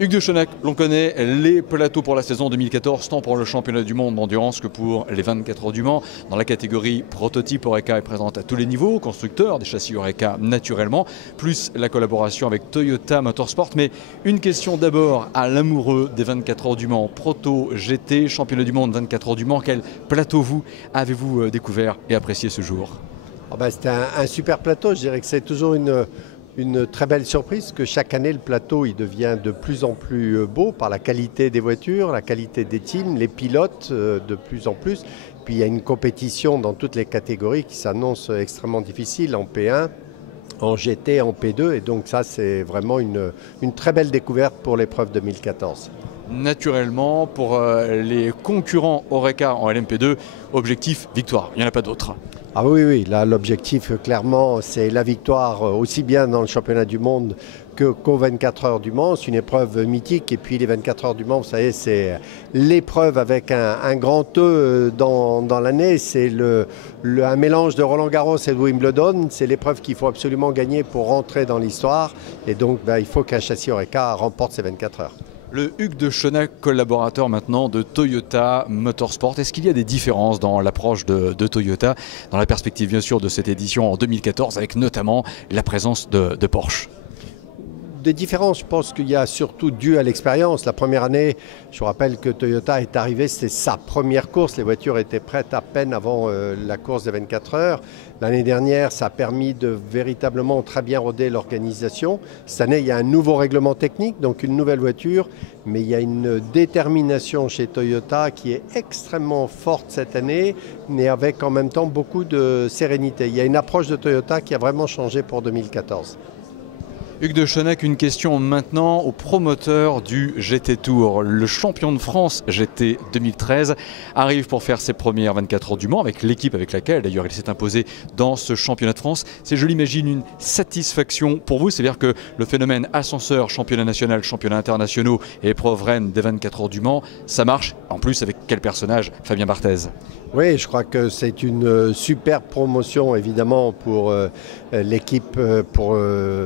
Hugues de Chenac, l'on connaît les plateaux pour la saison 2014, tant pour le championnat du monde d'endurance que pour les 24 heures du Mans. Dans la catégorie prototype, Oreca est présente à tous les niveaux, constructeur des châssis Oreca naturellement, plus la collaboration avec Toyota Motorsport. Mais une question d'abord à l'amoureux des 24 heures du Mans, Proto GT, championnat du monde 24 heures du Mans. Quel plateau avez-vous découvert et apprécié ce jour? C'était un super plateau, je dirais que c'est toujours une très belle surprise que chaque année le plateau il devient de plus en plus beau par la qualité des voitures, la qualité des teams, les pilotes de plus en plus. Puis il y a une compétition dans toutes les catégories qui s'annonce extrêmement difficile en P1, en GT, en P2 et donc ça c'est vraiment une très belle découverte pour l'épreuve 2014. Naturellement, pour les concurrents Oreca en LMP2, objectif victoire, il n'y en a pas d'autre. Ah oui, là l'objectif clairement c'est la victoire aussi bien dans le championnat du monde qu'aux 24 heures du Mans. C'est une épreuve mythique et puis les 24 heures du Mans, vous savez, c'est l'épreuve avec un grand E dans l'année. C'est un mélange de Roland-Garros et de Wimbledon. C'est l'épreuve qu'il faut absolument gagner pour rentrer dans l'histoire et donc il faut qu'un châssis Oreca remporte ces 24 heures. Le Hugues de Chenac, collaborateur maintenant de Toyota Motorsport. Est-ce qu'il y a des différences dans l'approche de Toyota, dans la perspective bien sûr de cette édition en 2014, avec notamment la présence de Porsche? Des différences, je pense qu'il y a surtout dû à l'expérience. La première année, je vous rappelle que Toyota est arrivé, c'était sa première course. Les voitures étaient prêtes à peine avant la course des 24 heures. L'année dernière, ça a permis de véritablement très bien roder l'organisation. Cette année, il y a un nouveau règlement technique, donc une nouvelle voiture. Mais il y a une détermination chez Toyota qui est extrêmement forte cette année, mais avec en même temps beaucoup de sérénité. Il y a une approche de Toyota qui a vraiment changé pour 2014. Hugues de Chenac, une question maintenant au promoteur du GT Tour. Le champion de France GT 2013 arrive pour faire ses premières 24 heures du Mans avec l'équipe avec laquelle d'ailleurs il s'est imposé dans ce championnat de France. C'est, je l'imagine, une satisfaction pour vous. C'est-à-dire que le phénomène ascenseur, championnat national, championnat internationaux et épreuve reine des 24 heures du Mans, ça marche. En plus, avec quel personnage? Fabien Barthez. Oui, je crois que c'est une super promotion évidemment pour l'équipe, pour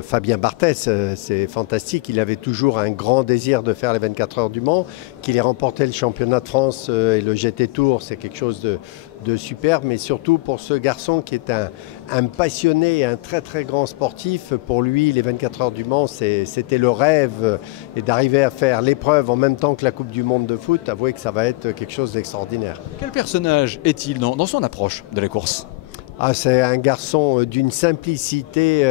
Fabien Barthez. C'est fantastique, il avait toujours un grand désir de faire les 24 heures du Mans. Qu'il ait remporté le championnat de France et le GT Tour, c'est quelque chose de super, mais surtout pour ce garçon qui est un passionné, un très très grand sportif. Pour lui, les 24 heures du Mans, c'était le rêve, et d'arriver à faire l'épreuve en même temps que la Coupe du Monde de foot, avouez que ça va être quelque chose d'extraordinaire. Quel personnage est-il dans son approche de la course? C'est un garçon d'une simplicité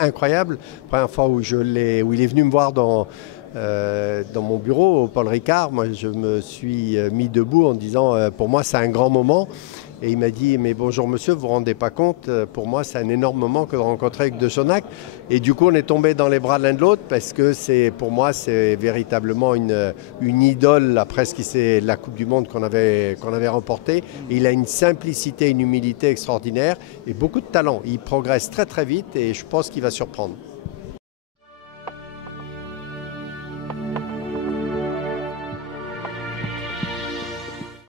incroyable. La première fois où il est venu me voir dans mon bureau au Paul Ricard, moi je me suis mis debout en disant pour moi c'est un grand moment. Et il m'a dit mais bonjour monsieur, vous ne vous rendez pas compte, pour moi c'est un énorme moment que de rencontrer Hugues de Chenac. Et du coup on est tombé dans les bras l'un de l'autre parce que pour moi c'est véritablement une idole après la Coupe du Monde qu'on avait remportée. Et il a une simplicité, une humilité extraordinaire et beaucoup de talent. Il progresse très très vite et je pense qu'il va surprendre.